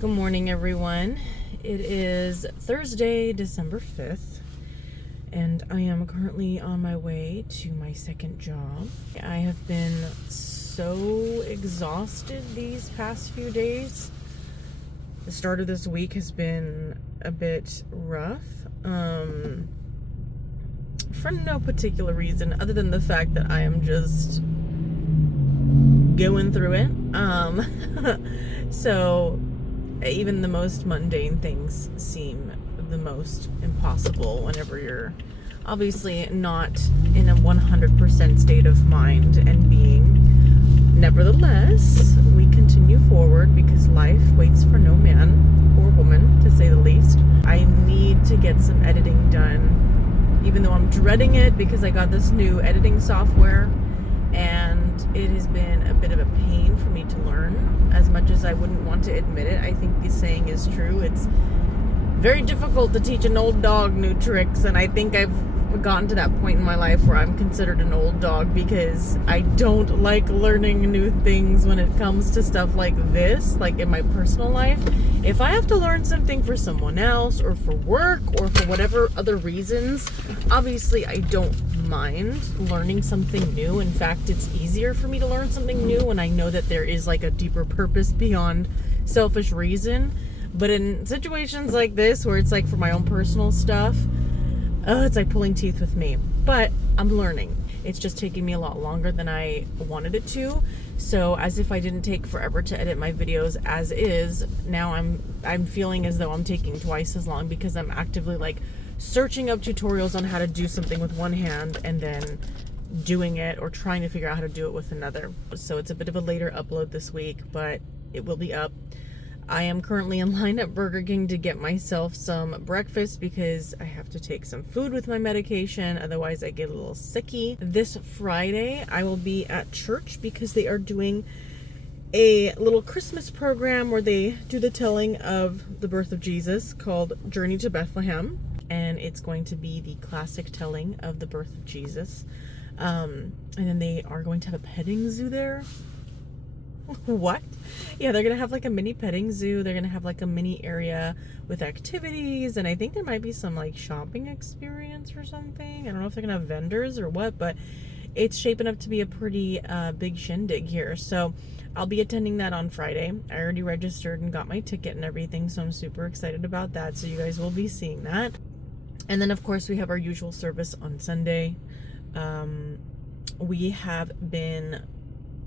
Good morning, everyone. It is Thursday, December 5th, and I am currently on my way to my second job. I have been so exhausted these past few days. The start of this week has been a bit rough, for no particular reason other than the fact that I am just going through it. So even the most mundane things seem the most impossible whenever you're obviously not in a 100% state of mind and being. Nevertheless, we continue forward because life waits for no man or woman, to say the least. I need to get some editing done, even though I'm dreading it because I got this new editing software and it has been a bit of a pain for me to learn. As much as I wouldn't want to admit it, I think the saying is true. It's very difficult to teach an old dog new tricks, and I think I've gotten to that point in my life where I'm considered an old dog because I don't like learning new things when it comes to stuff like this, like in my personal life. If I have to learn something for someone else or for work or for whatever other reasons, obviously I don't mind learning something new. In fact, it's easier for me to learn something new when I know that there is like a deeper purpose beyond selfish reason. But in situations like this where it's like for my own personal stuff, it's like pulling teeth with me. But I'm learning. It's just taking me a lot longer than I wanted it to. So as if I didn't take forever to edit my videos as is, now I'm feeling as though I'm taking twice as long because I'm actively like searching up tutorials on how to do something with one hand and then doing it or trying to figure out how to do it with another. So it's a bit of a later upload this week, but it will be up. I am currently in line at Burger King to get myself some breakfast because I have to take some food with my medication, otherwise I get a little sicky. This Friday I will be at church because they are doing a little Christmas program where they do the telling of the birth of Jesus called Journey to Bethlehem, and it's going to be the classic telling of the birth of Jesus. And then they are going to have a petting zoo there. What? Yeah, they're gonna have like a mini petting zoo. They're gonna have like a mini area with activities, and I think there might be some like shopping experience or something. I don't know if they're gonna have vendors or what, but it's shaping up to be a pretty big shindig here. So I'll be attending that on Friday. I already registered and got my ticket and everything, so I'm super excited about that. So you guys will be seeing that. And then of course we have our usual service on Sunday. We have been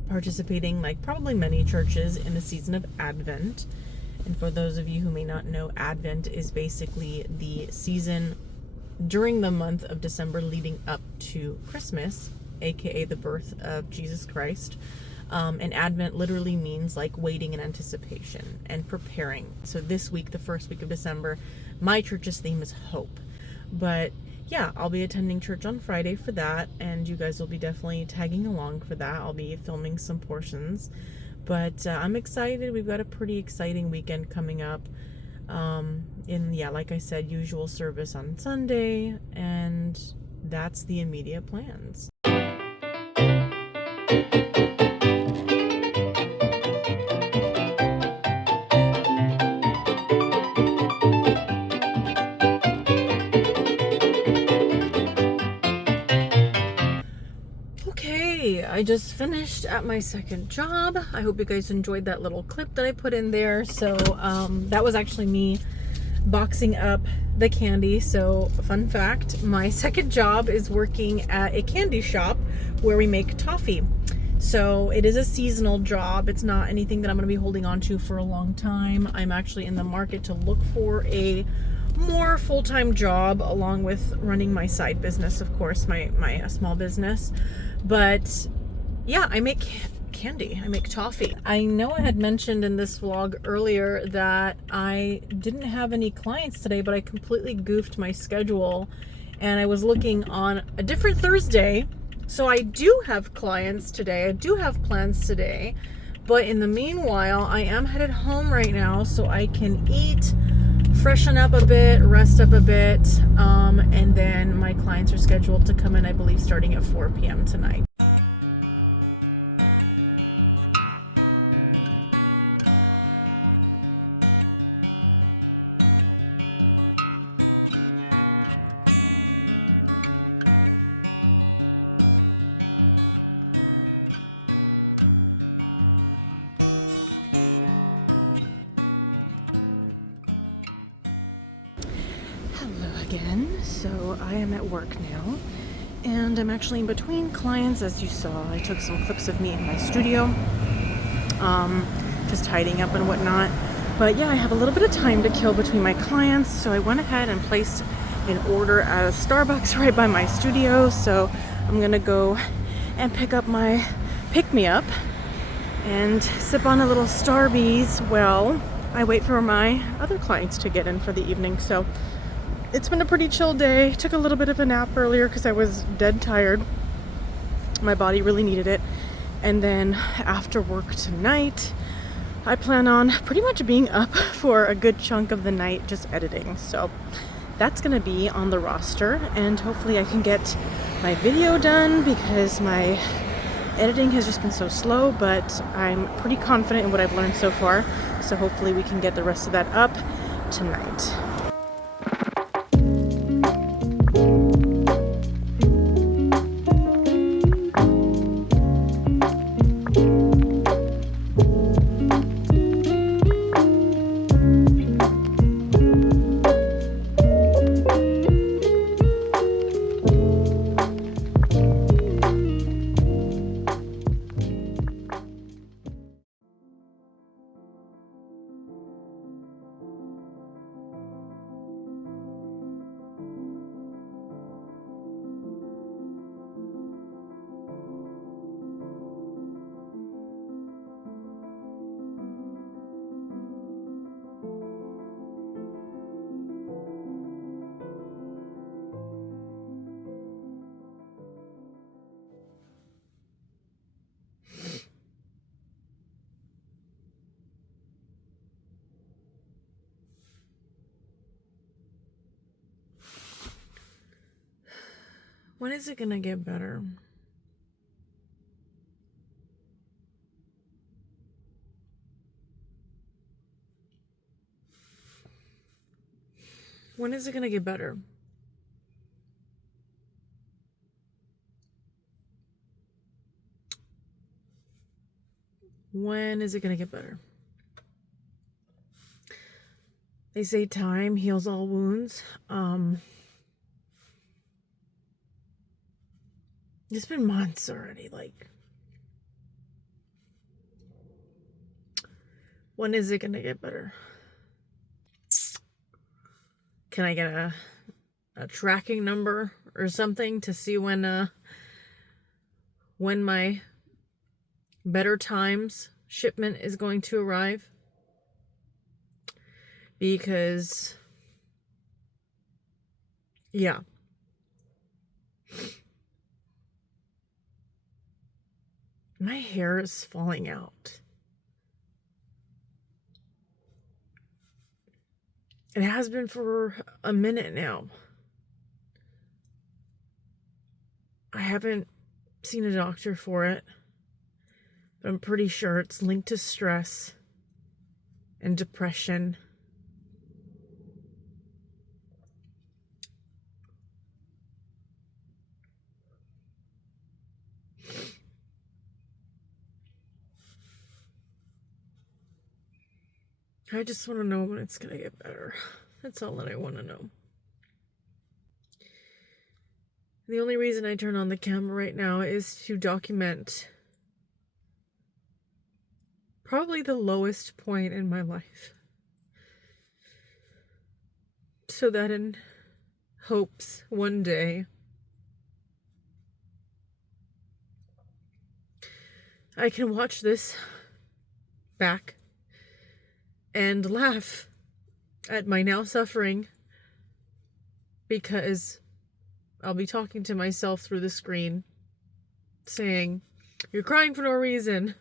participating, like probably many churches, in the season of Advent. And for those of you who may not know, Advent is basically the season during the month of December leading up to Christmas, aka the birth of Jesus Christ. And Advent literally means like waiting in anticipation and preparing. So this week, the first week of December, my church's theme is hope. But yeah, I'll be attending church on Friday for that, and you guys will be definitely tagging along for that. I'll be filming some portions, but I'm excited. We've got a pretty exciting weekend coming up. Like I said, usual service on Sunday, and that's the immediate plans. I just finished at my second job. I hope you guys enjoyed that little clip that I put in there. So that was actually me boxing up the candy. So fun fact, my second job is working at a candy shop where we make toffee. So it is a seasonal job. It's not anything that I'm going to be holding on to for a long time. I'm actually in the market to look for a more full-time job along with running my side business, of course, my small business. But yeah, I make candy. I make toffee. I know I had mentioned in this vlog earlier that I didn't have any clients today, but I completely goofed my schedule and I was looking on a different Thursday. So I do have clients today. I do have plans today. But in the meanwhile, I am headed home right now so I can eat, freshen up a bit, rest up a bit, and then my clients are scheduled to come in, I believe, starting at 4 p.m. tonight. and I'm actually in between clients. As you saw, I took some clips of me in my studio, just tidying up and whatnot. But yeah, I have a little bit of time to kill between my clients, so I went ahead and placed an order at a Starbucks right by my studio. So I'm gonna go and pick up my pick-me-up and sip on a little Starbies while I wait for my other clients to get in for the evening. So it's been a pretty chill day. Took a little bit of a nap earlier because I was dead tired. My body really needed it. And then after work tonight, I plan on pretty much being up for a good chunk of the night just editing. So that's gonna be on the roster, and hopefully I can get my video done because my editing has just been so slow, but I'm pretty confident in what I've learned so far. So hopefully we can get the rest of that up tonight. When is it gonna get better? When is it gonna get better? When is it gonna get better? They say time heals all wounds. It's been months already. Like, when is it gonna get better? Can I get a tracking number or something to see when my better times shipment is going to arrive? Because yeah, my hair is falling out. It has been for a minute now. I haven't seen a doctor for it, but I'm pretty sure it's linked to stress and depression. I just want to know when it's going to get better. That's all that I want to know. The only reason I turn on the camera right now is to document probably the lowest point in my life. So that in hopes one day I can watch this back and laugh at my now suffering, because I'll be talking to myself through the screen saying, "You're crying for no reason.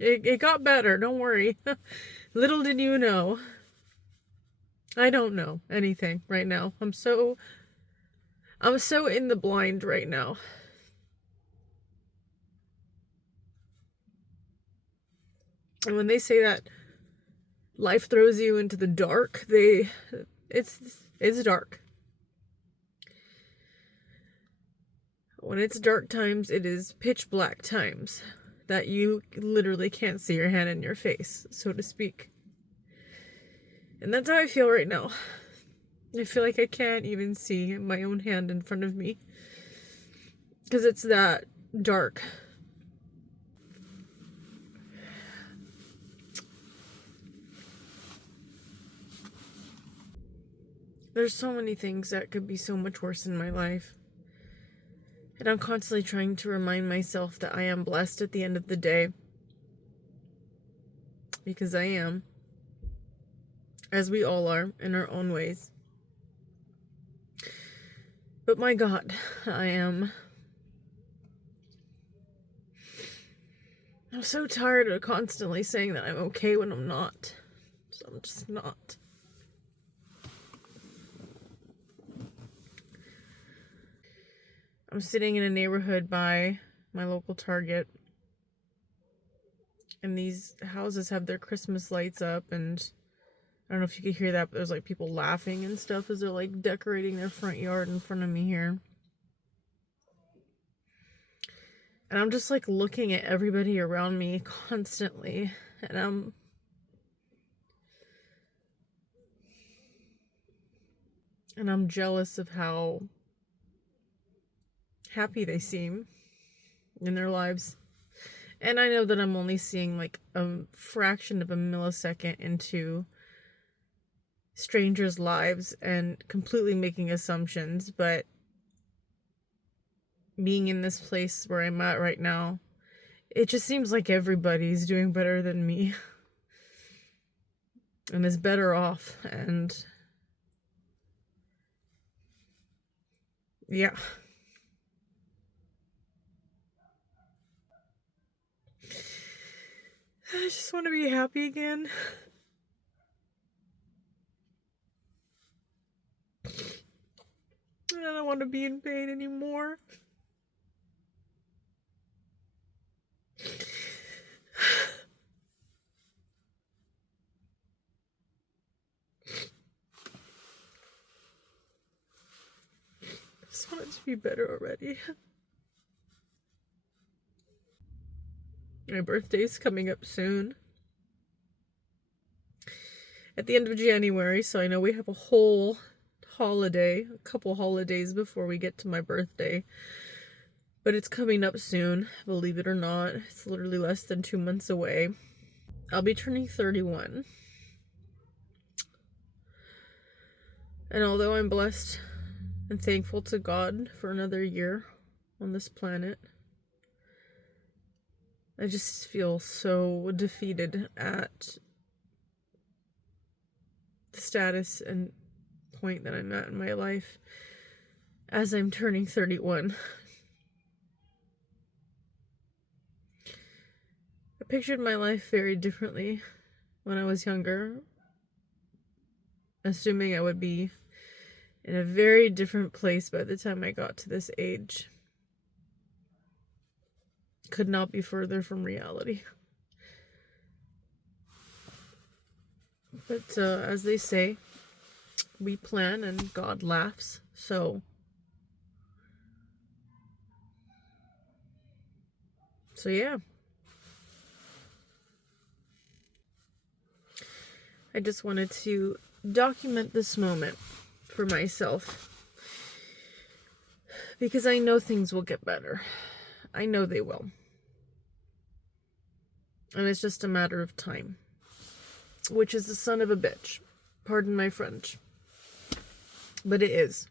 It got better, don't worry." Little did you know. I don't know anything right now. I'm so in the blind right now. And when they say that life throws you into the dark, it's dark. When it's dark times, it is pitch black times that you literally can't see your hand in your face, so to speak. And that's how I feel right now. I feel like I can't even see my own hand in front of me. because it's that dark. There's so many things that could be so much worse in my life. And I'm constantly trying to remind myself that I am blessed at the end of the day. Because I am. As we all are, in our own ways. But my God, I'm so tired of constantly saying that I'm okay when I'm not. So I'm just not. I'm sitting in a neighborhood by my local Target, and these houses have their Christmas lights up, and I don't know if you could hear that, but there's like people laughing and stuff as they're like decorating their front yard in front of me here. And I'm just like looking at everybody around me constantly, and I'm jealous of how happy they seem in their lives. And I know that I'm only seeing like a fraction of a millisecond into strangers' lives and completely making assumptions, but being in this place where I'm at right now, it just seems like everybody's doing better than me and is better off, and yeah. I just want to be happy again. I don't want to be in pain anymore. I just want it to be better already. My birthday's coming up soon. At the end of January, so I know we have a whole holiday, a couple holidays before we get to my birthday. But it's coming up soon, believe it or not. It's literally less than 2 months away. I'll be turning 31. And although I'm blessed and thankful to God for another year on this planet, I just feel so defeated at the status and point that I'm at in my life as I'm turning 31. I pictured my life very differently when I was younger, assuming I would be in a very different place by the time I got to this age. Could not be further from reality. But as they say, we plan and God laughs. So yeah. I just wanted to document this moment for myself, because I know things will get better. I know they will. And it's just a matter of time. Which is the son of a bitch. Pardon my French. But it is.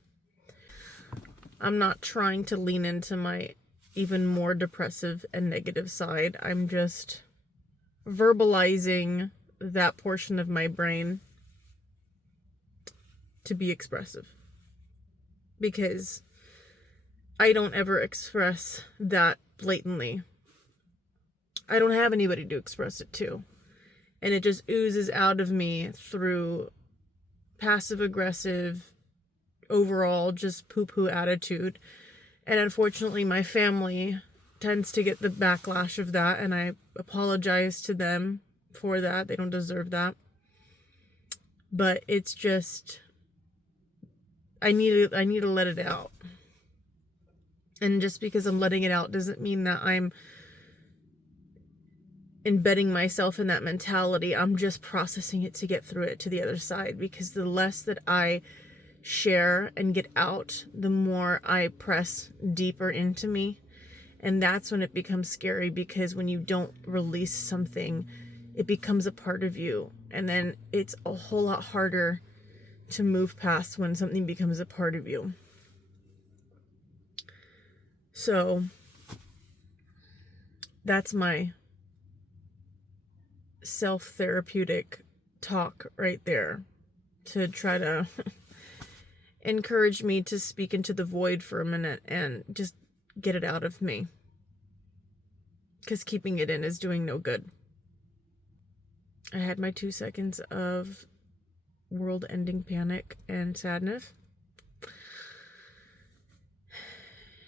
I'm not trying to lean into my even more depressive and negative side. I'm just verbalizing that portion of my brain to be expressive. Because I don't ever express that blatantly. I don't have anybody to express it to. And it just oozes out of me through passive-aggressive, overall just poo-poo attitude. And unfortunately, my family tends to get the backlash of that, and I apologize to them for that. They don't deserve that. But it's just, I need to let it out. And just because I'm letting it out doesn't mean that I'm embedding myself in that mentality. I'm just processing it to get through it to the other side, because the less that I share and get out, the more I press deeper into me. And that's when it becomes scary, because when you don't release something, it becomes a part of you. And then it's a whole lot harder to move past when something becomes a part of you. So that's my self-therapeutic talk right there, to try to encourage me to speak into the void for a minute and just get it out of me, because keeping it in is doing no good. I had my 2 seconds of world-ending panic and sadness,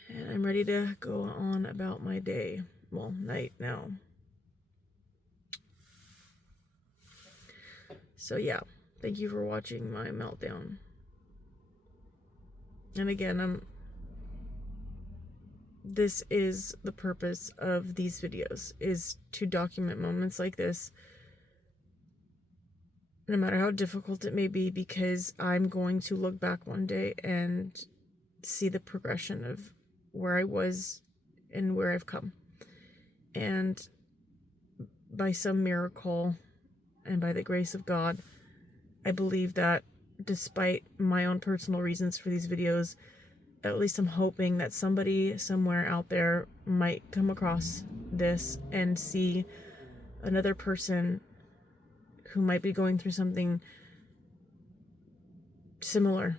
and I'm ready to go on about my day. Well, night now. So yeah, thank you for watching my meltdown. And again, this is the purpose of these videos, is to document moments like this, no matter how difficult it may be, because I'm going to look back one day and see the progression of where I was and where I've come. And by some miracle and by the grace of God, I believe that despite my own personal reasons for these videos, at least I'm hoping that somebody somewhere out there might come across this and see another person who might be going through something similar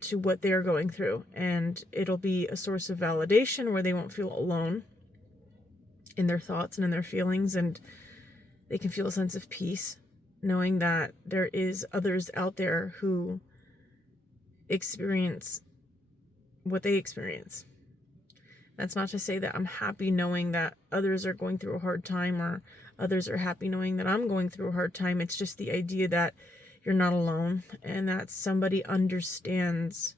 to what they're going through. And it'll be a source of validation where they won't feel alone in their thoughts and in their feelings, and they can feel a sense of peace knowing that there is others out there who experience what they experience. That's not to say that I'm happy knowing that others are going through a hard time, or others are happy knowing that I'm going through a hard time. It's just the idea that you're not alone, and that somebody understands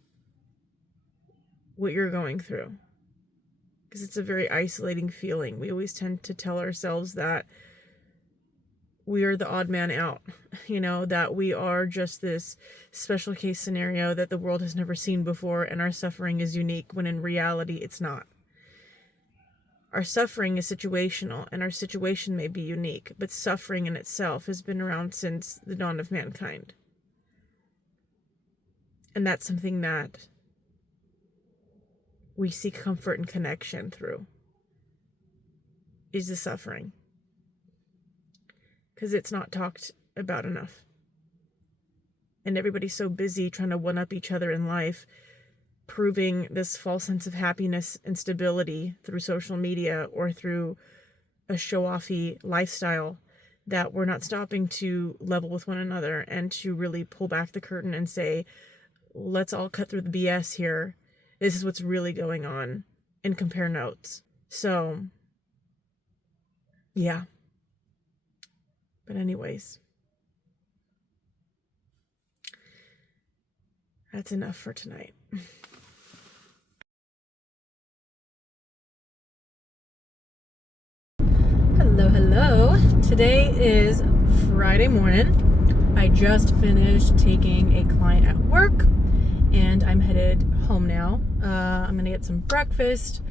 what you're going through. Because it's a very isolating feeling. We always tend to tell ourselves that we are the odd man out, that we are just this special case scenario that the world has never seen before, and our suffering is unique, when in reality it's not. Our suffering is situational, and our situation may be unique, but suffering in itself has been around since the dawn of mankind. And that's something that we seek comfort and connection through, is the suffering. Because it's not talked about enough. And everybody's so busy trying to one-up each other in life, proving this false sense of happiness and stability through social media or through a show-offy lifestyle, that we're not stopping to level with one another and to really pull back the curtain and say, let's all cut through the BS here. This is what's really going on, and compare notes. So, yeah. But anyways, that's enough for tonight. Hello. Today is Friday morning. I just finished taking a client at work, and I'm headed home now. I'm going to get some breakfast,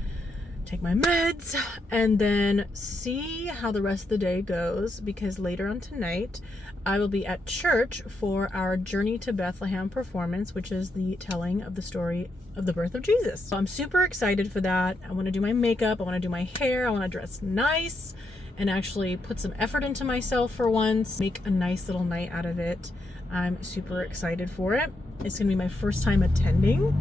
take my meds, and then see how the rest of the day goes, because later on tonight I will be at church for our Journey to Bethlehem performance, which is the telling of the story of the birth of Jesus. So I'm super excited for that. I want to do my makeup, I want to do my hair, I want to dress nice and actually put some effort into myself for once, make a nice little night out of it. I'm super excited for it. It's gonna be my first time attending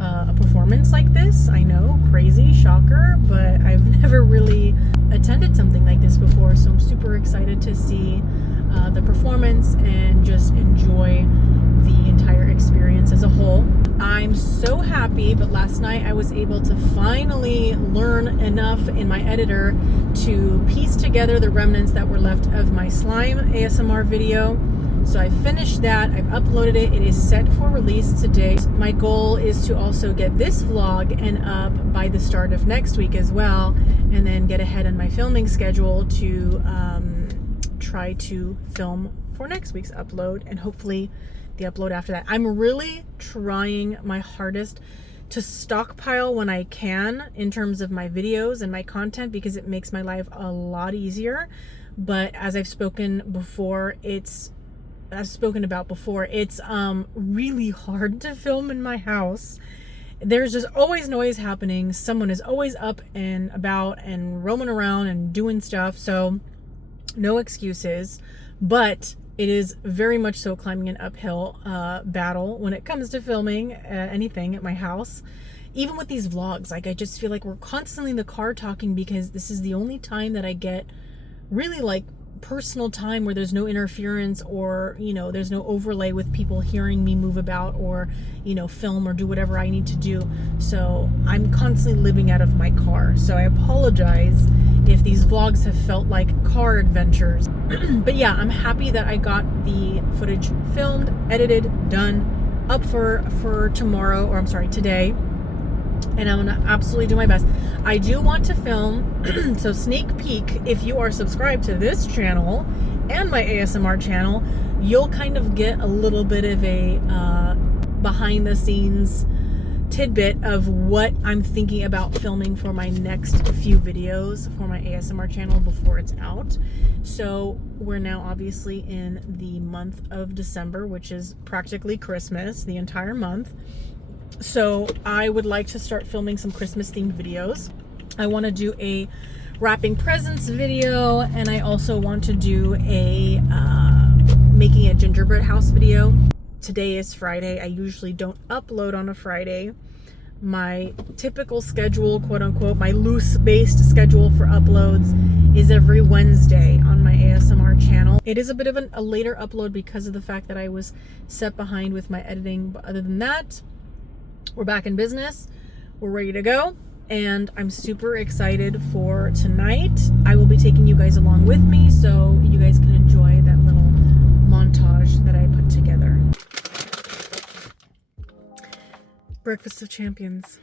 a performance like this. I know, crazy, shocker, but I've never really attended something like this before, so I'm super excited to see the performance and just enjoy the entire experience as a whole. I'm so happy, but last night I was able to finally learn enough in my editor to piece together the remnants that were left of my slime ASMR video. So I finished that, I've uploaded it, it is set for release today. My goal is to also get this vlog and up by the start of next week as well, and then get ahead on my filming schedule to try to film for next week's upload, and hopefully the upload after that. I'm really trying my hardest to stockpile when I can in terms of my videos and my content, because it makes my life a lot easier. But as I've spoken about before, it's really hard to film in my house. There's just always noise happening. Someone is always up and about and roaming around and doing stuff. So no excuses, but it is very much so climbing an uphill battle when it comes to filming anything at my house. Even with these vlogs, like, I just feel like we're constantly in the car talking, because this is the only time that I get really like personal time where there's no interference, or, you know, there's no overlay with people hearing me move about, or, you know, film or do whatever I need to do. So I'm constantly living out of my car. So I apologize if these vlogs have felt like car adventures. But yeah, I'm happy that I got the footage filmed, edited, done, up for tomorrow, or I'm sorry, today. And I'm gonna absolutely do my best. I do want to film, so sneak peek, if you are subscribed to this channel and my ASMR channel, you'll kind of get a little bit of a behind the scenes tidbit of what I'm thinking about filming for my next few videos for my ASMR channel before it's out. So we're now obviously in the month of December, which is practically Christmas, the entire month. So I would like to start filming some Christmas themed videos. I want to do a wrapping presents video, and I also want to do a making a gingerbread house video. Today is Friday. I usually don't upload on a Friday. My typical schedule, quote unquote, my loose-based schedule for uploads is every Wednesday on my ASMR channel. It is a bit of a later upload because of the fact that I was set behind with my editing, but other than that, we're back in business. We're ready to go, and I'm super excited for tonight. I will be taking you guys along with me so you guys can enjoy that little montage that I put together. Breakfast of Champions.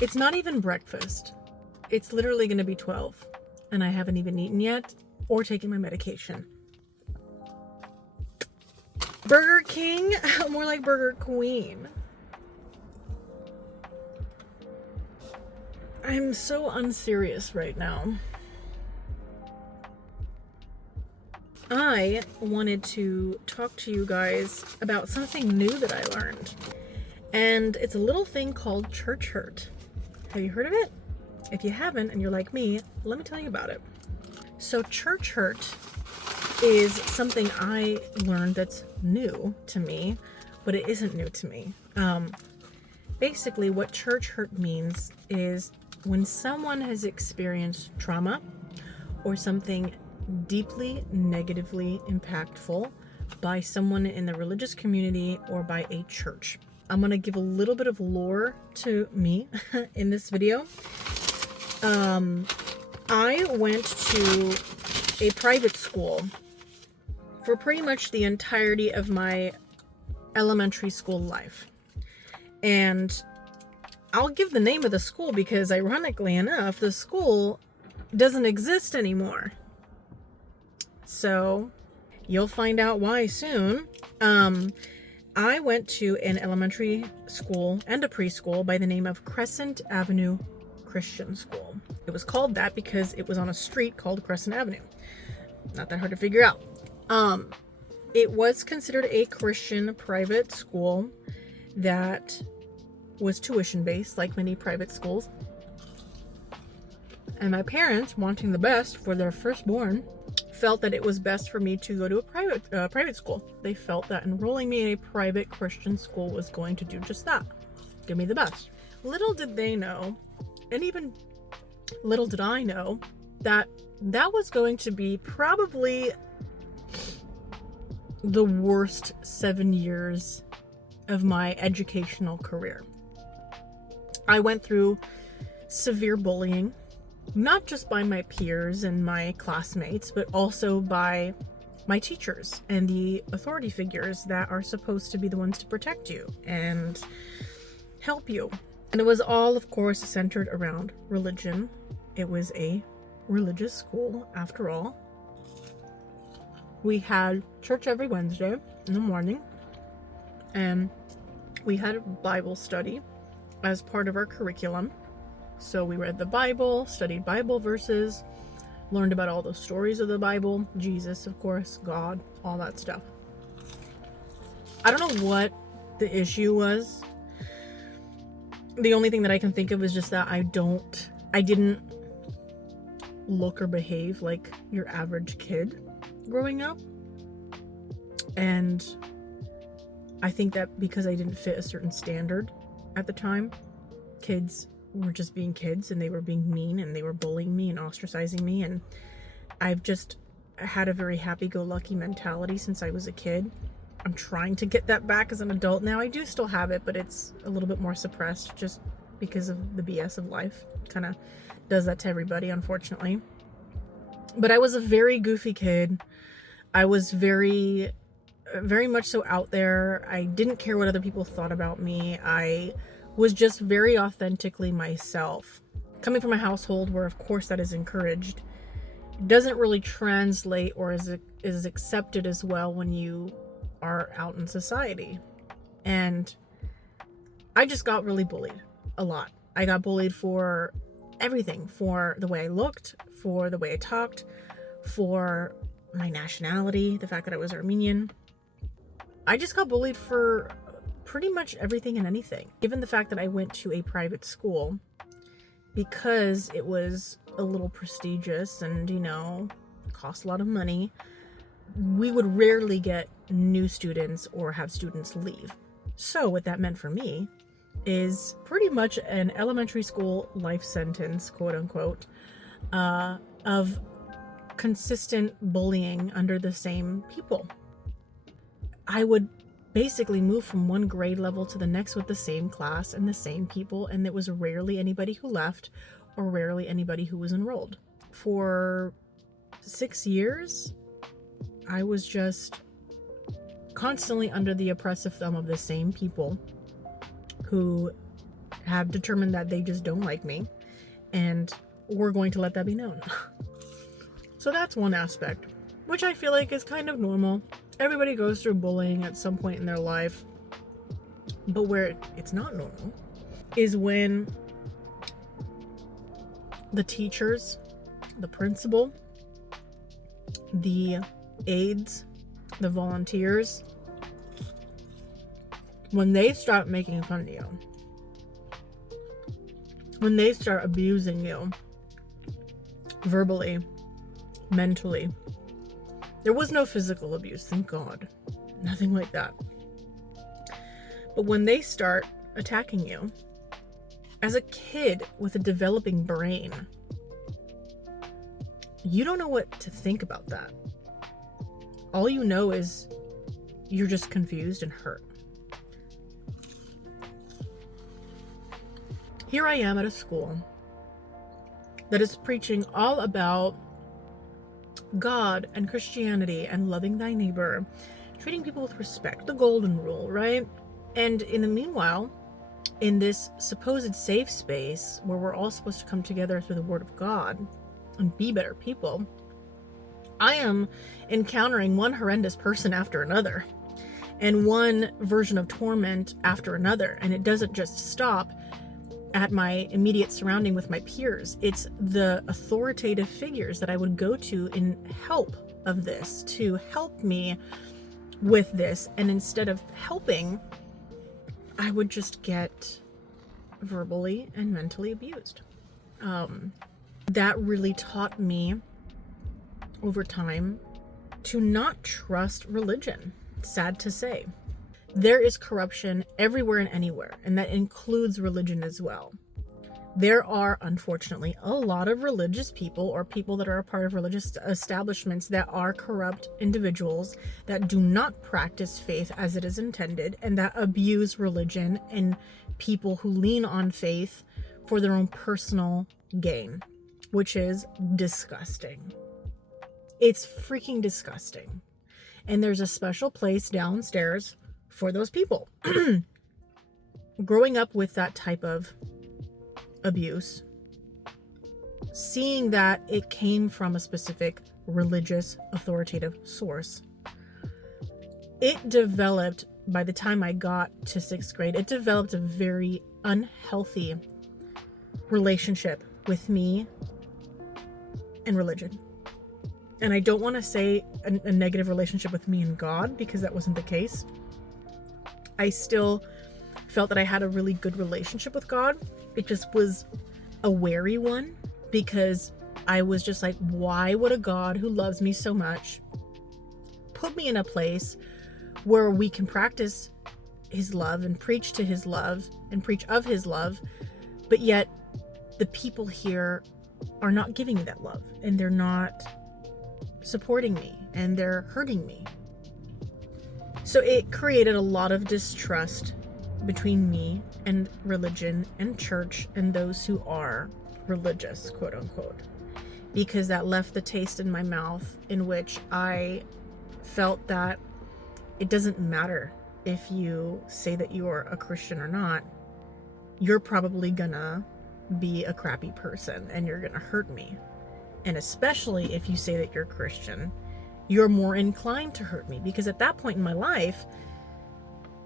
It's not even breakfast. It's literally going to be 12, and I haven't even eaten yet or taken my medication. Burger King? More like Burger Queen. I'm so unserious right now. I wanted to talk to you guys about something new that I learned. And it's a little thing called church hurt. Have you heard of it? If you haven't and you're like me, let me tell you about it. So church hurt is something I learned that's new to me, but it isn't new to me. Basically, what church hurt means is when someone has experienced trauma or something deeply negatively impactful by someone in the religious community or by a church. I'm going to give a little bit of lore to me in this video. I went to a private school for pretty much the entirety of my elementary school life. And I'll give the name of the school because, ironically enough, the school doesn't exist anymore. So you'll find out why soon. I went to an elementary school and a preschool by the name of Crescent Avenue Christian School. It was called that because it was on a street called Crescent Avenue. Not that hard to figure out. It was considered a Christian private school that was tuition based, like many private schools. And my parents, wanting the best for their firstborn, felt that it was best for me to go to a private school. They felt that enrolling me in a private Christian school was going to do just that. Give me the best. Little did they know, and even little did I know, that that was going to be probably the worst 7 years of my educational career. I went through severe bullying, not just by my peers and my classmates, but also by my teachers and the authority figures that are supposed to be the ones to protect you and help you. And it was all, of course, centered around religion. It was a religious school, after all. we had church every Wednesday in the morning, and we had a Bible study as part of our curriculum. So we read the Bible, studied Bible verses, learned about all the stories of the Bible, Jesus, of course, God, all that stuff. I don't know what the issue was. The only thing that I can think of is just that I didn't look or behave like your average kid growing up. And I think that because I didn't fit a certain standard at the time, kids were just being kids, and they were being mean, and they were bullying me and ostracizing me. And I've just had a very happy-go-lucky mentality since I was a kid. I'm trying to get that back as an adult now. I do still have it, but it's a little bit more suppressed just because of the BS of life. Kind of does that to everybody, unfortunately. But I was a very goofy kid. I was very much so out there. I didn't care what other people thought about me. I was just very authentically myself. Coming from a household where, of course, that is encouraged, it doesn't really translate or is accepted as well when you are out in society. And I just got really bullied a lot. I got bullied for everything, for the way I looked, for the way I talked, for my nationality, the fact that I was Armenian. I just got bullied for pretty much everything and anything. Given the fact that I went to a private school, because it was a little prestigious and, cost a lot of money, we would rarely get new students or have students leave. So what that meant for me is pretty much an elementary school life sentence, quote unquote, of consistent bullying under the same people. I would basically move from one grade level to the next with the same class and the same people, and there was rarely anybody who left or rarely anybody who was enrolled. For 6 years, I was just constantly under the oppressive thumb of the same people who have determined that they just don't like me, and we're going to let that be known. So that's one aspect, which I feel like is kind of normal. Everybody goes through bullying at some point in their life. But where it's not normal is when the teachers, the principal, the aides, the volunteers, when they start making fun of you, when they start abusing you verbally, mentally. There was no physical abuse, thank God. Nothing like that. But when they start attacking you, as a kid with a developing brain, you don't know what to think about that. All you know is you're just confused and hurt. Here I am at a school that is preaching all about God and Christianity and loving thy neighbor, treating people with respect, the golden rule, right? And in the meanwhile, in this supposed safe space where we're all supposed to come together through the word of God and be better people, I am encountering one horrendous person after another and one version of torment after another. And it doesn't just stop at my immediate surrounding with my peers. It's the authoritative figures that I would go to in help of this, to help me with this. And instead of helping, I would just get verbally and mentally abused. That really taught me over time to not trust religion. Sad to say. There is corruption everywhere and anywhere, and that includes religion as well. There are, unfortunately, a lot of religious people or people that are a part of religious establishments that are corrupt individuals that do not practice faith as it is intended, and that abuse religion and people who lean on faith for their own personal gain, which is disgusting. It's freaking disgusting. And there's a special place downstairs for those people. Growing up with that type of abuse, seeing that it came from a specific religious authoritative source. It developed, by the time I got to 6th grade, it developed a very unhealthy relationship with me and religion. And I don't want to say a negative relationship with me and God, because that wasn't the case. I still felt that I had a really good relationship with God. It just was a wary one, because I was just like, why would a God who loves me so much put me in a place where we can practice his love and preach to his love and preach of his love, but yet the people here are not giving me that love, and they're not supporting me, and they're hurting me. So it created a lot of distrust between me and religion and church and those who are religious, quote unquote, because that left the taste in my mouth in which I felt that it doesn't matter if you say that you are a Christian or not. You're probably gonna be a crappy person and you're gonna hurt me. And especially if you say that you're Christian, you're more inclined to hurt me, because at that point in my life,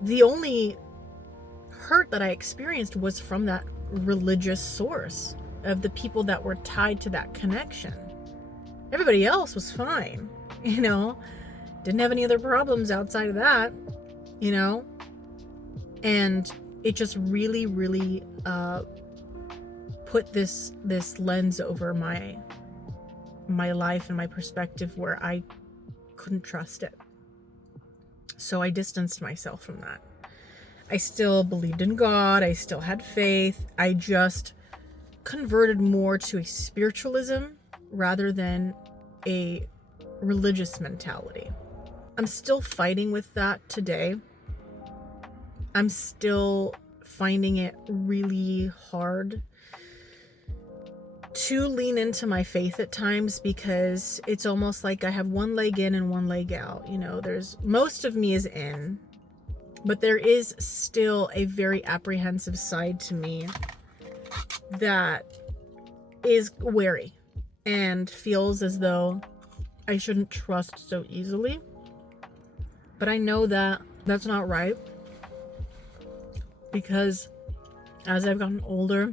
the only hurt that I experienced was from that religious source of the people that were tied to that connection. Everybody else was fine, didn't have any other problems outside of that, and it just really, really put this lens over my life and my perspective where I couldn't trust it. So I distanced myself from that. I still believed in God. I still had faith. I just converted more to a spiritualism rather than a religious mentality. I'm still fighting with that today. I'm still finding it really hard to lean into my faith at times, because it's almost like I have one leg in and one leg out. There's most of me is in, but there is still a very apprehensive side to me that is wary and feels as though I shouldn't trust so easily. But I know that that's not right, because as I've gotten older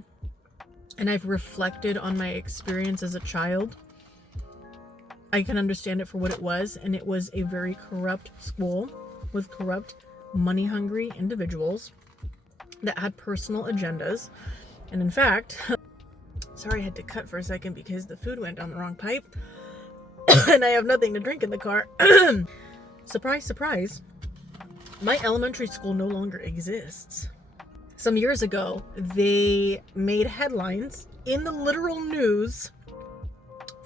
and I've reflected on my experience as a child, I can understand it for what it was. And it was a very corrupt school with corrupt, money-hungry individuals that had personal agendas. And in fact, sorry, I had to cut for a second because the food went down the wrong pipe and I have nothing to drink in the car. Surprise, surprise. My elementary school no longer exists. Some years ago, they made headlines in the literal news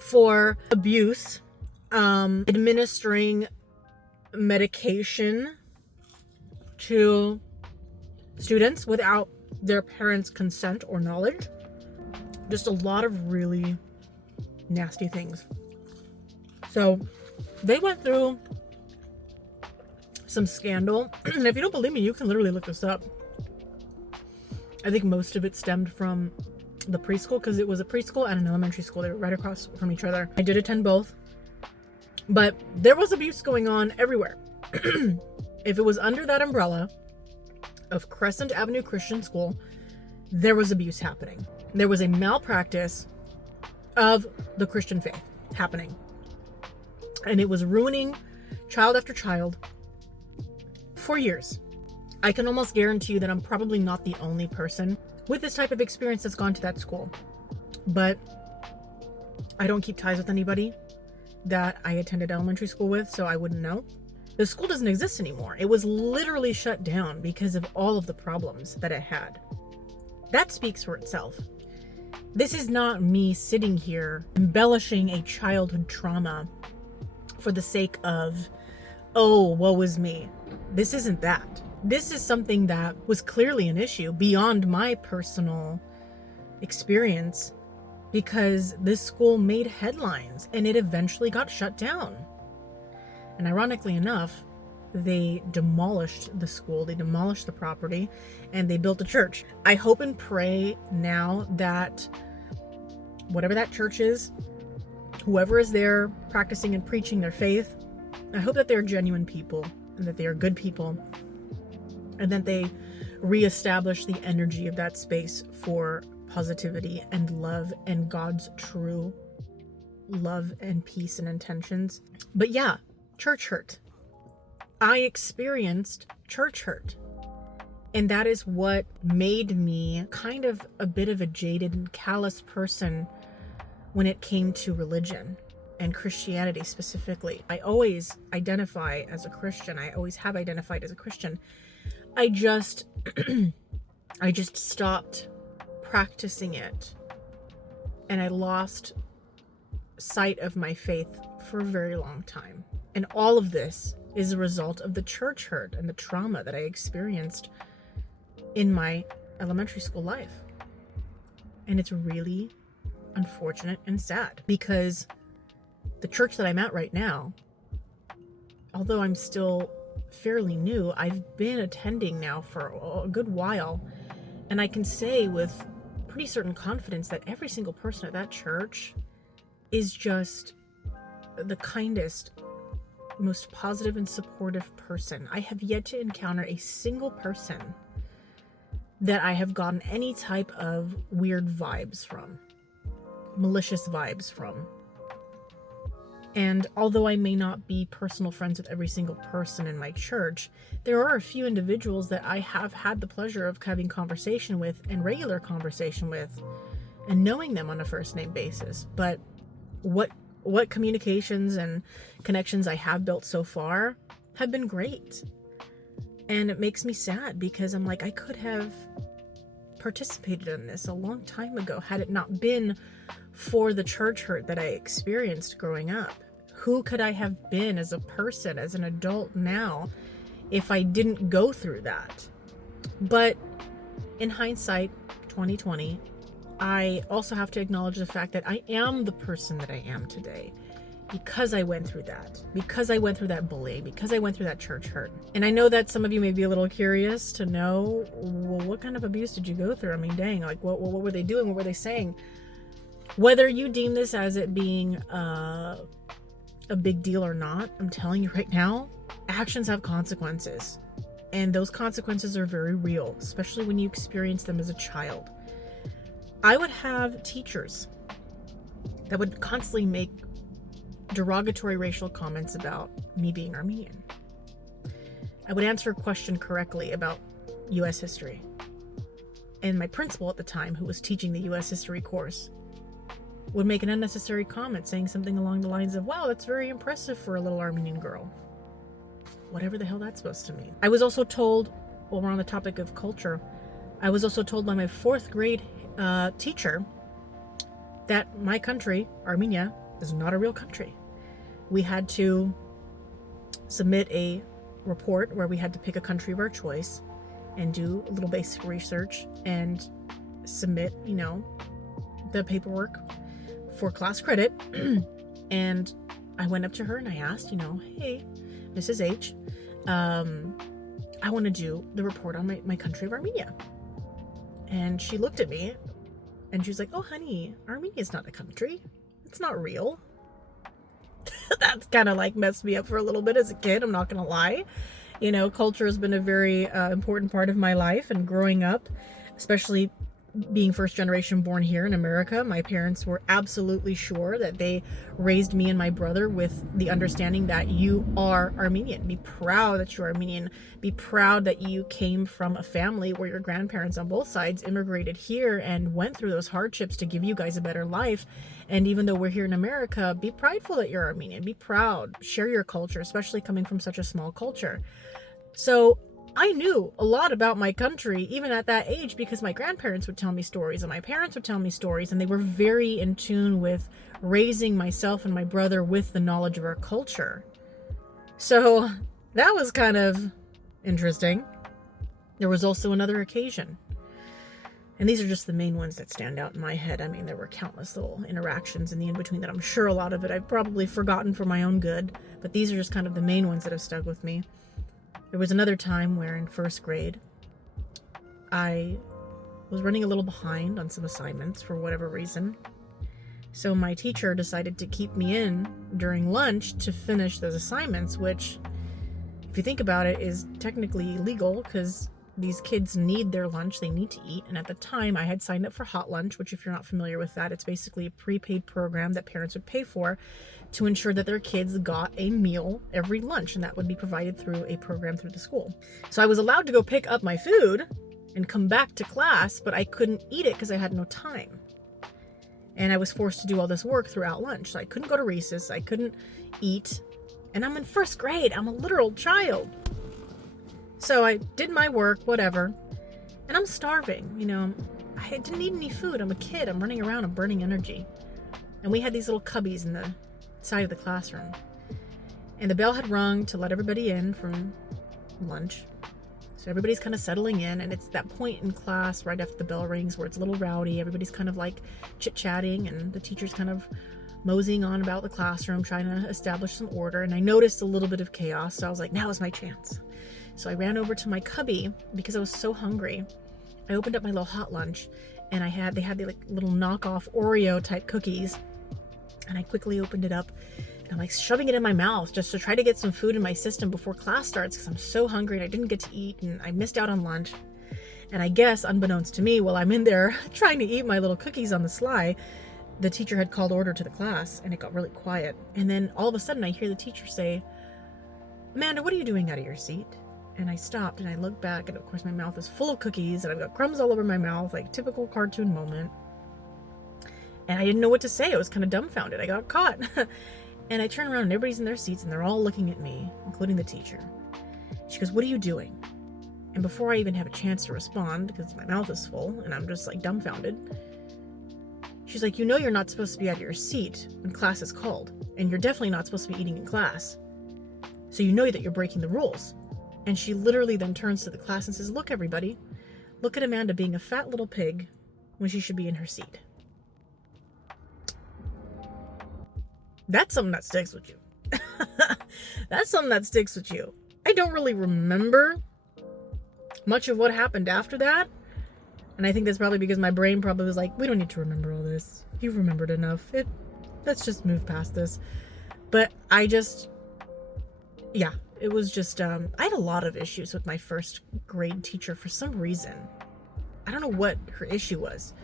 for abuse, administering medication to students without their parents' consent or knowledge. Just a lot of really nasty things. So they went through some scandal. And if you don't believe me, you can literally look this up. I think most of it stemmed from the preschool, because it was a preschool and an elementary school. They were right across from each other. I did attend both. But there was abuse going on everywhere. If it was under that umbrella of Crescent Avenue Christian School, there was abuse happening. There was a malpractice of the Christian faith happening. And it was ruining child after child for years. I can almost guarantee you that I'm probably not the only person with this type of experience that's gone to that school. But I don't keep ties with anybody that I attended elementary school with, so I wouldn't know. The school doesn't exist anymore. It was literally shut down because of all of the problems that it had. That speaks for itself. This is not me sitting here embellishing a childhood trauma for the sake of, oh, woe is me. This isn't that. This is something that was clearly an issue beyond my personal experience, because this school made headlines and it eventually got shut down. And ironically enough, they demolished the school, they demolished the property, and they built a church. I hope and pray now that whatever that church is, whoever is there practicing and preaching their faith, I hope that they're genuine people and that they are good people and that they reestablish the energy of that space for positivity and love and God's true love and peace and intentions. But yeah, church hurt. I experienced church hurt. And that is what made me kind of a bit of a jaded and callous person when it came to religion and Christianity specifically. I always identify as a Christian. I always have identified as a Christian. I just stopped practicing it. And I lost sight of my faith for a very long time. And all of this is a result of the church hurt and the trauma that I experienced in my elementary school life. And it's really unfortunate and sad because the church that I'm at right now, although I'm still fairly new, I've been attending now for a good while, and I can say with pretty certain confidence that every single person at that church is just the kindest, most positive and supportive person. I have yet to encounter a single person that I have gotten any type of weird vibes from, malicious vibes from. And although I may not be personal friends with every single person in my church, there are a few individuals that I have had the pleasure of having conversation with and regular conversation with and knowing them on a first name basis. But what communications and connections I have built so far have been great. And it makes me sad because I'm like, I could have participated in this a long time ago had it not been for the church hurt that I experienced growing up. Who could I have been as a person, as an adult now, if I didn't go through that? But in hindsight, 2020, I also have to acknowledge the fact that I am the person that I am today because I went through that, because I went through that bullying, because I went through that church hurt. And I know that some of you may be a little curious to know, well, what kind of abuse did you go through? I mean, dang, like what were they doing? What were they saying? Whether you deem this as it being a big deal or not, I'm telling you right now, actions have consequences. And those consequences are very real, especially when you experience them as a child. I would have teachers that would constantly make derogatory racial comments about me being Armenian. I would answer a question correctly about U.S. history. And my principal at the time, who was teaching the U.S. history course, would make an unnecessary comment saying something along the lines of, wow, that's very impressive for a little Armenian girl. Whatever the hell that's supposed to mean. I was also told, while we're on the topic of culture, I was also told by my 4th grade teacher that my country, Armenia, is not a real country. We had to submit a report where we had to pick a country of our choice and do a little basic research and submit, the paperwork for class credit. And I went up to her and I asked, hey, Mrs. H, I want to do the report on my country of Armenia. And she looked at me and she's like, oh, honey, Armenia is not a country. It's not real. That's kind of like messed me up for a little bit as a kid. I'm not going to lie. Culture has been a very important part of my life, and growing up, especially being first generation born here in America, my parents were absolutely sure that they raised me and my brother with the understanding that you are Armenian. Be proud that you're Armenian. Be proud that you came from a family where your grandparents on both sides immigrated here and went through those hardships to give you guys a better life. And even though we're here in America, be prideful that you're Armenian. Be proud. Share your culture, especially coming from such a small culture. So I knew a lot about my country, even at that age, because my grandparents would tell me stories and my parents would tell me stories, and they were very in tune with raising myself and my brother with the knowledge of our culture. So that was kind of interesting. There was also another occasion, and these are just the main ones that stand out in my head. I mean, there were countless little interactions in the in-between that I'm sure a lot of it I've probably forgotten for my own good, but these are just kind of the main ones that have stuck with me. There was another time where in 1st grade, I was running a little behind on some assignments for whatever reason. So my teacher decided to keep me in during lunch to finish those assignments, which, if you think about it, is technically illegal because these kids need their lunch, they need to eat. And at the time I had signed up for Hot Lunch, which, if you're not familiar with that, it's basically a prepaid program that parents would pay for to ensure that their kids got a meal every lunch, and that would be provided through a program through the school. So I was allowed to go pick up my food and come back to class, but I couldn't eat it because I had no time. And I was forced to do all this work throughout lunch. So I couldn't go to recess, I couldn't eat, and I'm in first grade, I'm a literal child. So I did my work, whatever, and I'm starving, I didn't eat any food. I'm a kid, I'm running around, I'm burning energy. And we had these little cubbies in the side of the classroom. And the bell had rung to let everybody in from lunch. So everybody's kind of settling in, and it's that point in class right after the bell rings where it's a little rowdy. Everybody's kind of like chit-chatting, and the teacher's kind of moseying on about the classroom, trying to establish some order. And I noticed a little bit of chaos, so I was like, now is my chance. So I ran over to my cubby because I was so hungry. I opened up my little Hot Lunch, and they had the like little knockoff Oreo type cookies, and I quickly opened it up, and I'm like shoving it in my mouth just to try to get some food in my system before class starts because I'm so hungry and I didn't get to eat and I missed out on lunch. And I guess, unbeknownst to me, while I'm in there trying to eat my little cookies on the sly, the teacher had called order to the class, and it got really quiet. And then all of a sudden I hear the teacher say, "Amanda, what are you doing out of your seat?" And I stopped and I looked back, and of course my mouth is full of cookies and I've got crumbs all over my mouth, like typical cartoon moment. And I didn't know what to say. I was kind of dumbfounded. I got caught. And I turned around and everybody's in their seats and they're all looking at me, including the teacher. She goes, "What are you doing?" And before I even have a chance to respond, because my mouth is full and I'm just like dumbfounded, she's like, "You're not supposed to be out of your seat when class is called, and you're definitely not supposed to be eating in class. So you know that you're breaking the rules." And she literally then turns to the class and says, "Look, everybody, look at Amanda being a fat little pig when she should be in her seat." That's something that sticks with you. That's something that sticks with you. I don't really remember much of what happened after that. And I think that's probably because my brain probably was like, we don't need to remember all this. You've remembered enough. Let's just move past this. But it was just, I had a lot of issues with my first grade teacher for some reason. I don't know what her issue was.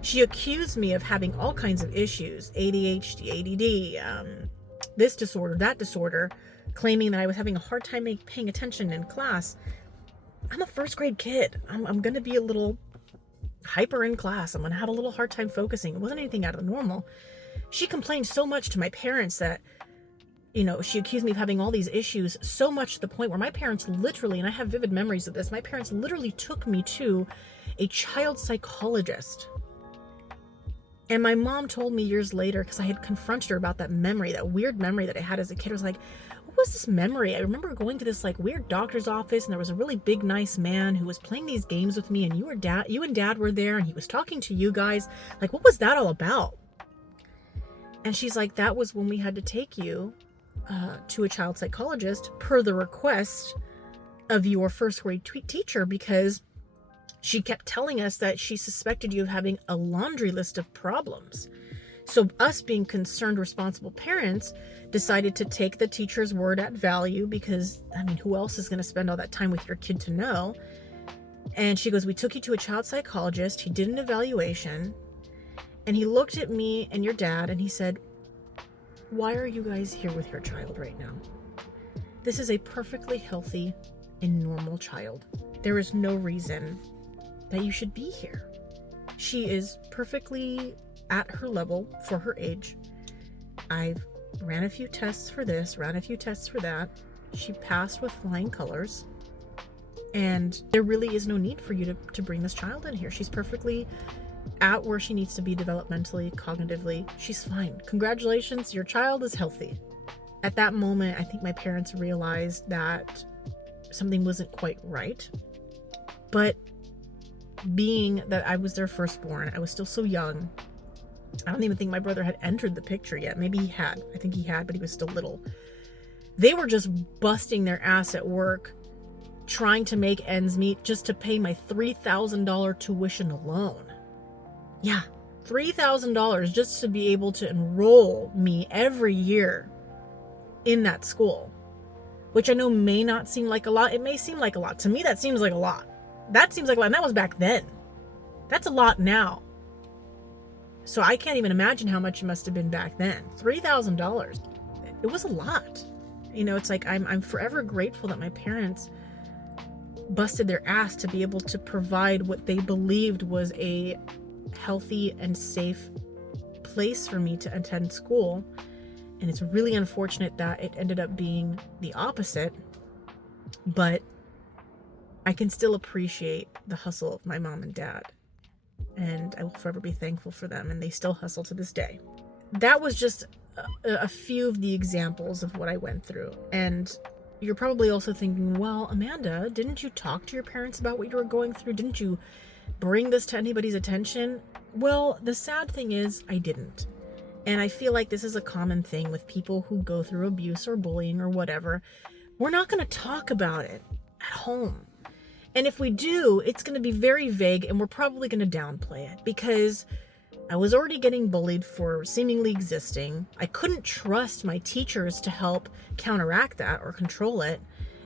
She accused me of having all kinds of issues, ADHD, ADD, this disorder, that disorder, claiming that I was having a hard time paying attention in class. I'm a first grade kid. I'm going to be a little hyper in class. I'm going to have a little hard time focusing. It wasn't anything out of the normal. She complained so much to my parents that, she accused me of having all these issues, so much to the point where my parents literally, and I have vivid memories of this, my parents literally took me to a child psychologist. And my mom told me years later, because I had confronted her about that memory, that weird memory that I had as a kid. I was like, what was this memory? I remember going to this like weird doctor's office, and there was a really big, nice man who was playing these games with me, and you and dad were there, and he was talking to you guys. Like, what was that all about? And she's like, that was when we had to take you to a child psychologist per the request of your first grade teacher, because she kept telling us that she suspected you of having a laundry list of problems. So us being concerned, responsible parents decided to take the teacher's word at value, because, who else is going to spend all that time with your kid to know? And she goes, "We took you to a child psychologist. He did an evaluation, and he looked at me and your dad, and he said, 'Why are you guys here with your child right now? This is a perfectly healthy and normal child. There is no reason that you should be here. She is perfectly at her level for her age. I've ran a few tests for this, ran a few tests for that. She passed with flying colors. And there really is no need for you to bring this child in here. She's perfectly at where she needs to be developmentally, cognitively. She's fine. Congratulations, your child is healthy.'" At that moment, I think my parents realized that something wasn't quite right. But being that I was their firstborn, I was still so young. I don't even think my brother had entered the picture yet. Maybe he had. I think he had, but he was still little. They were just busting their ass at work, trying to make ends meet just to pay my $3,000 tuition alone. Yeah, $3,000 just to be able to enroll me every year in that school, which I know may not seem like a lot. It may seem like a lot. To me, that seems like a lot. That seems like a lot. And that was back then. That's a lot now. So I can't even imagine how much it must have been back then. $3,000. It was a lot. You know, it's like I'm forever grateful that my parents busted their ass to be able to provide what they believed was a healthy and safe place for me to attend school. And it's really unfortunate that it ended up being the opposite, but I can still appreciate the hustle of my mom and dad, and I will forever be thankful for them, and they still hustle to this day. That was just a few of the examples of what I went through. And you're probably also thinking, well, Amanda, didn't you talk to your parents about what you were going through? Didn't you bring this to anybody's attention? Well, the sad thing is I didn't. And I feel like this is a common thing with people who go through abuse or bullying or whatever. We're not going to talk about it at home. And if we do, it's going to be very vague, and we're probably going to downplay it because I was already getting bullied for seemingly existing. I couldn't trust my teachers to help counteract that or control it.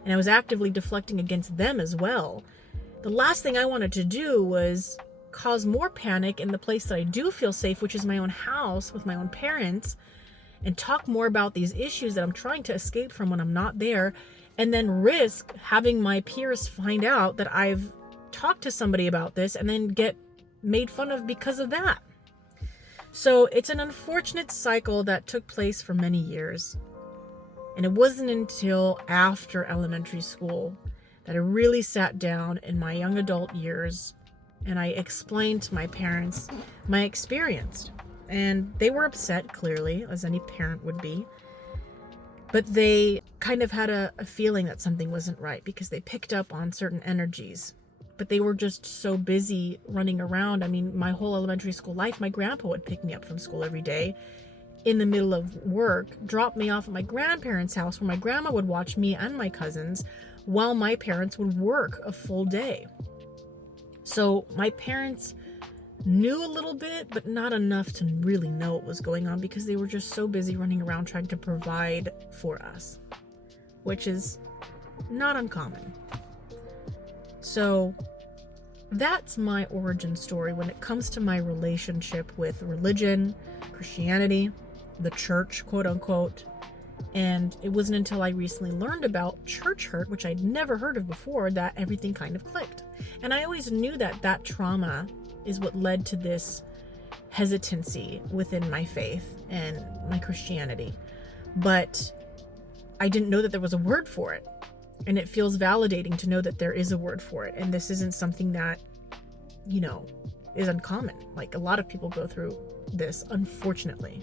And I was actively deflecting against them as well. The last thing I wanted to do was cause more panic in the place that I do feel safe, which is my own house with my own parents, and talk more about these issues that I'm trying to escape from when I'm not there, and then risk having my peers find out that I've talked to somebody about this and then get made fun of because of that. So it's an unfortunate cycle that took place for many years. And it wasn't until after elementary school that I really sat down in my young adult years and I explained to my parents my experience. And they were upset, clearly, as any parent would be. But they kind of had a feeling that something wasn't right because they picked up on certain energies. But they were just so busy running around. I mean, my whole elementary school life, my grandpa would pick me up from school every day in the middle of work, drop me off at my grandparents' house where my grandma would watch me and my cousins while my parents would work a full day. So my parents knew a little bit, but not enough to really know what was going on because they were just so busy running around trying to provide for us, which is not uncommon. So that's my origin story when it comes to my relationship with religion, Christianity, the church, quote unquote. And it wasn't until I recently learned about church hurt, which I'd never heard of before, that everything kind of clicked. And I always knew that that trauma is what led to this hesitancy within my faith and my Christianity. But I didn't know that there was a word for it. And it feels validating to know that there is a word for it. And this isn't something that, you know, is uncommon. Like a lot of people go through this, unfortunately.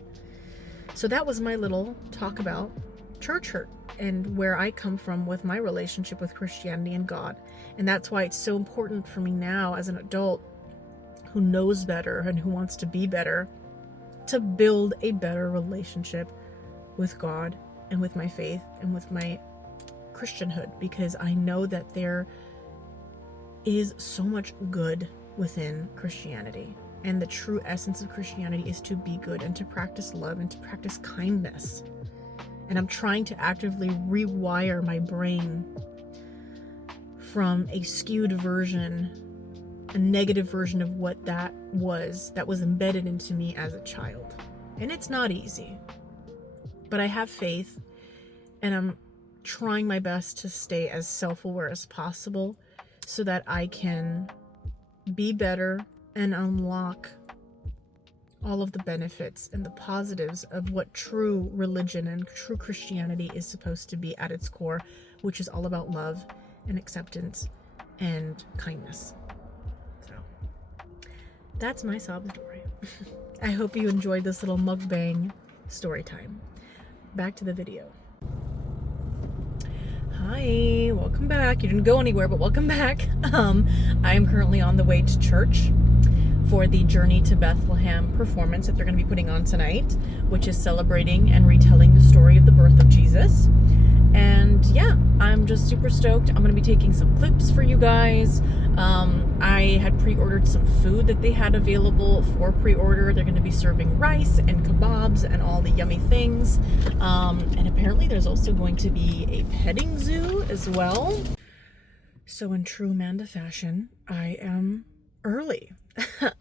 So that was my little talk about church hurt and where I come from with my relationship with Christianity and God. And that's why it's so important for me now as an adult who knows better and who wants to be better, to build a better relationship with God and with my faith and with my Christianhood, because I know that there is so much good within Christianity. And the true essence of Christianity is to be good and to practice love and to practice kindness. And I'm trying to actively rewire my brain from a skewed version, a negative version of what that was embedded into me as a child. And it's not easy. But I have faith, and I'm trying my best to stay as self-aware as possible so that I can be better and unlock all of the benefits and the positives of what true religion and true Christianity is supposed to be at its core, which is all about love and acceptance and kindness. So that's my sob story. I hope you enjoyed this little mukbang story time. Back to the video. Hi, welcome back. You didn't go anywhere, but welcome back. I am currently on the way to church for the Journey to Bethlehem performance that they're going to be putting on tonight, which is celebrating and retelling the story of the birth of Jesus. And yeah, I'm just super stoked. I'm going to be taking some clips for you guys. I had pre-ordered some food that they had available for pre-order. They're going to be serving rice and kebabs and all the yummy things. And apparently there's also going to be a petting zoo as well. So in true Amanda fashion, I am early.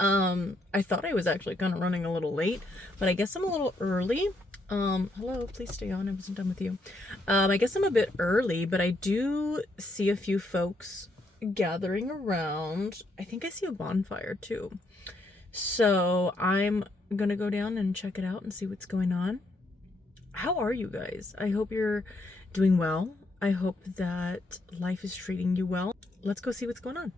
I thought I was actually kind of running a little late, but I guess I'm a little early. Hello, please stay on. I wasn't done with you. I guess I'm a bit early, but I do see a few folks gathering around. I think I see a bonfire too. So I'm gonna go down and check it out and see what's going on. How are you guys? I hope you're doing well. I hope that life is treating you well. Let's go see what's going on.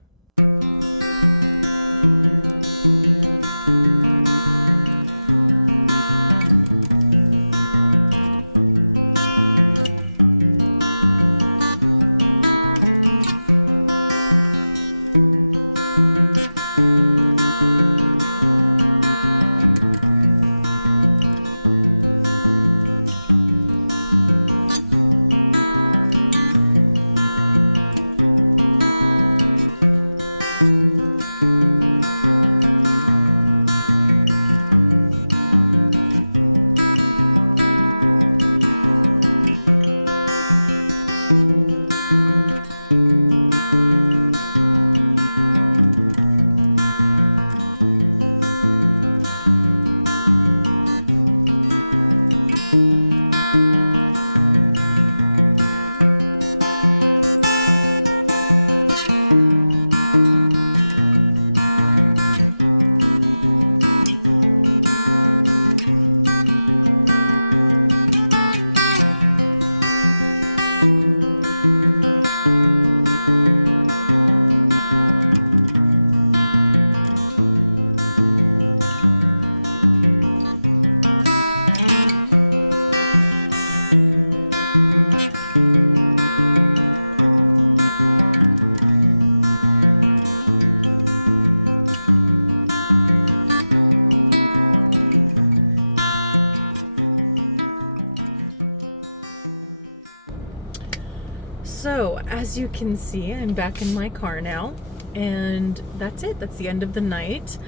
So, as you can see, I'm back in my car now, and that's it. That's the end of the night.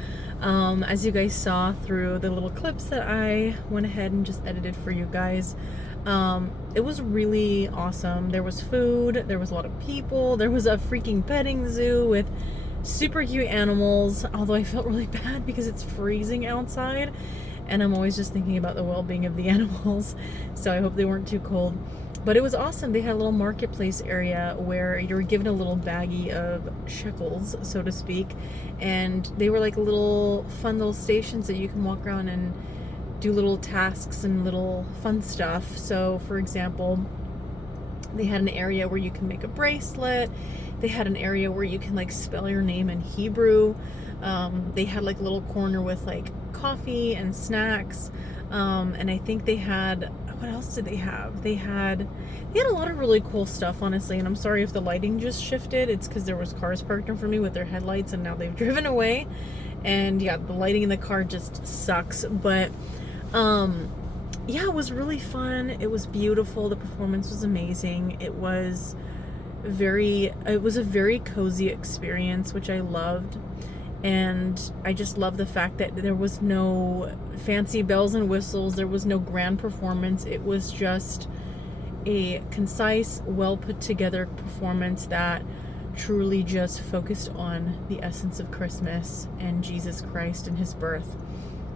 As you guys saw through the little clips that I went ahead and just edited for you guys, it was really awesome. There was food, there was a lot of people, there was a freaking petting zoo with super cute animals, although I felt really bad because it's freezing outside, and I'm always just thinking about the well-being of the animals, so I hope they weren't too cold. But it was awesome. They had a little marketplace area where you were given a little baggie of shekels, so to speak, and they were like little fun little stations that you can walk around and do little tasks and little fun stuff. So for example, they had an area where you can make a bracelet. They had an area where you can like spell your name in Hebrew. They had like a little corner with like coffee and snacks. And I think they had, what else did they have? They had a lot of really cool stuff, honestly, and I'm sorry if the lighting just shifted. It's because there was cars parked in front of me with their headlights, and now they've driven away, and yeah, the lighting in the car just sucks. But yeah, it was really fun. It was beautiful. The performance was amazing. It was a very cozy experience, which I loved. And I just love the fact that there was no fancy bells and whistles. There was no grand performance. It was just a concise, well put together performance that truly just focused on the essence of Christmas and Jesus Christ and his birth.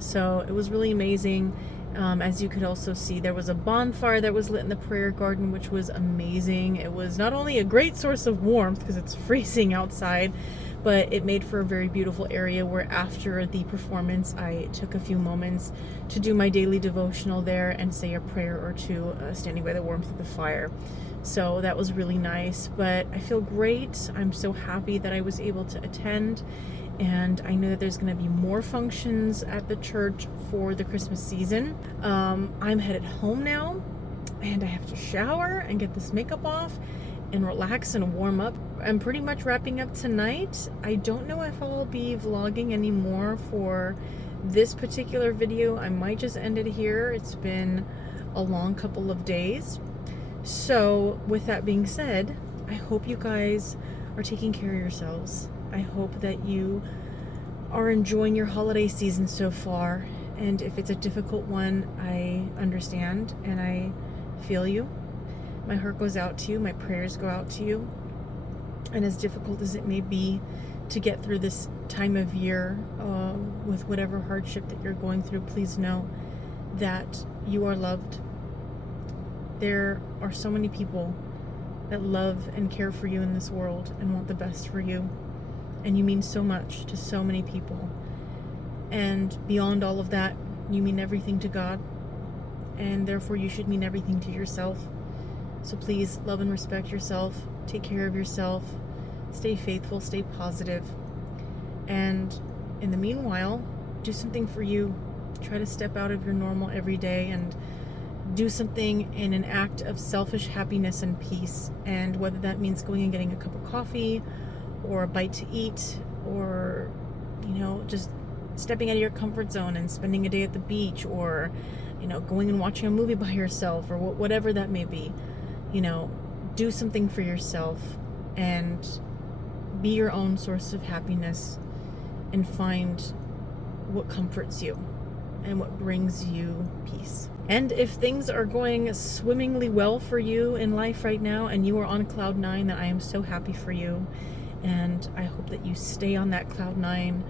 So it was really amazing. As you could also see, there was a bonfire that was lit in the prayer garden, which was amazing. It was not only a great source of warmth because it's freezing outside, but it made for a very beautiful area where after the performance, I took a few moments to do my daily devotional there and say a prayer or two, standing by the warmth of the fire. So that was really nice, but I feel great. I'm so happy that I was able to attend, and I know that there's going to be more functions at the church for the Christmas season. I'm headed home now, and I have to shower and get this makeup off and relax and warm up. I'm pretty much wrapping up tonight. I don't know if I'll be vlogging anymore for this particular video. I might just end it here. It's been a long couple of days. So with that being said, I hope you guys are taking care of yourselves. I hope that you are enjoying your holiday season so far. And if it's a difficult one, I understand and I feel you. My heart goes out to you. My prayers go out to you. And as difficult as it may be to get through this time of year with whatever hardship that you're going through, please know that you are loved. There are so many people that love and care for you in this world and want the best for you. And you mean so much to so many people. And beyond all of that, you mean everything to God. And therefore you should mean everything to yourself. So please love and respect yourself. Take care of yourself. Stay faithful, stay positive. And in the meanwhile, do something for you. Try to step out of your normal everyday and do something in an act of selfish happiness and peace. And whether that means going and getting a cup of coffee or a bite to eat, or, just stepping out of your comfort zone and spending a day at the beach, or, going and watching a movie by yourself, or whatever that may be, do something for yourself and be your own source of happiness and find what comforts you and what brings you peace. And if things are going swimmingly well for you in life right now and you are on cloud 9, then I am so happy for you. And I hope that you stay on that cloud 9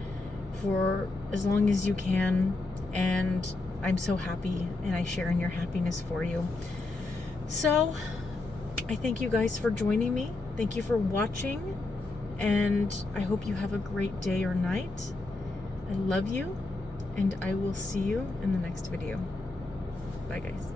for as long as you can. And I'm so happy, and I share in your happiness for you. So I thank you guys for joining me. Thank you for watching. And I hope you have a great day or night. I love you, and I will see you in the next video. Bye, guys.